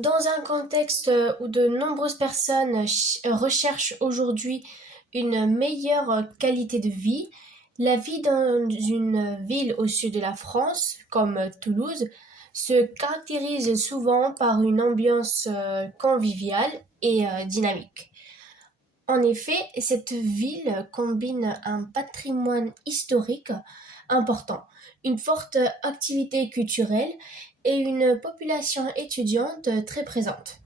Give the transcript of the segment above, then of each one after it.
Dans un contexte où de nombreuses personnes recherchent aujourd'hui une meilleure qualité de vie, la vie dans une ville au sud de la France, comme Toulouse, se caractérise souvent par une ambiance conviviale et dynamique. En effet, cette ville combine un patrimoine historique important, une forte activité culturelle et une population étudiante très présente.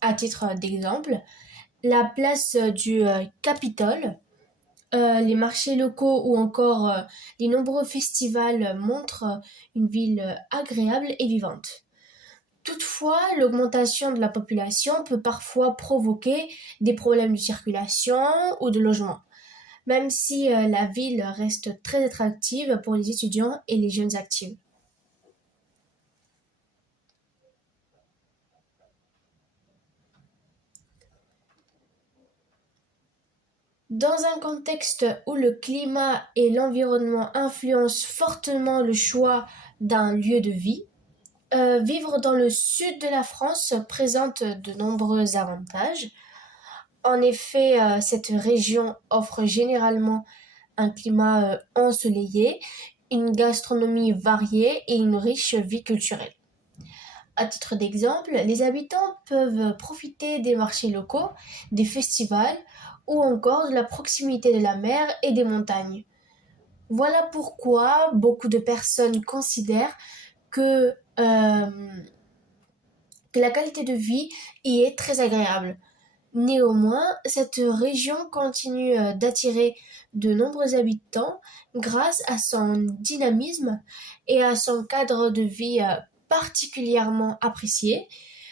À titre d'exemple, la place du Capitole, les marchés locaux ou encore les nombreux festivals montrent une ville agréable et vivante. Toutefois, l'augmentation de la population peut parfois provoquer des problèmes de circulation ou de logement, même si la ville reste très attractive pour les étudiants et les jeunes actifs. Dans un contexte où le climat et l'environnement influencent fortement le choix d'un lieu de vie, vivre dans le sud de la France présente de nombreux avantages. En effet, cette région offre généralement un climat ensoleillé, une gastronomie variée et une riche vie culturelle. À titre d'exemple, les habitants peuvent profiter des marchés locaux, des festivals ou encore de la proximité de la mer et des montagnes. Voilà pourquoi beaucoup de personnes considèrent que, que la qualité de vie y est très agréable. Néanmoins, cette région continue d'attirer de nombreux habitants grâce à son dynamisme et à son cadre de vie particulièrement apprécié,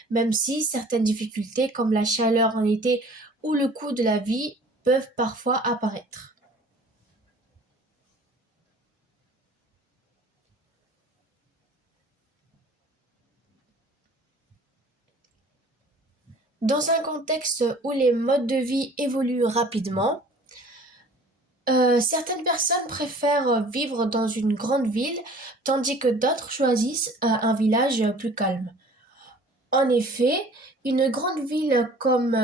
même si certaines difficultés comme la chaleur en été ou le coût de la vie peuvent parfois apparaître. Dans un contexte où les modes de vie évoluent rapidement, certaines personnes préfèrent vivre dans une grande ville, tandis que d'autres choisissent un village plus calme. En effet, une grande ville comme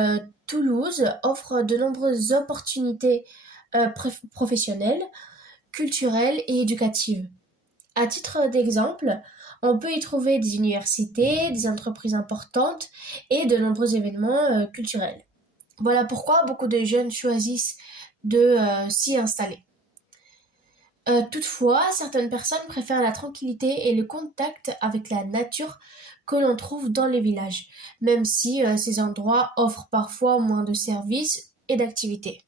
Toulouse offre de nombreuses opportunités professionnelles, culturelles et éducatives. À titre d'exemple, on peut y trouver des universités, des entreprises importantes et de nombreux événements culturels. Voilà pourquoi beaucoup de jeunes choisissent de s'y installer. Toutefois, certaines personnes préfèrent la tranquillité et le contact avec la nature que l'on trouve dans les villages, même si ces endroits offrent parfois moins de services et d'activités.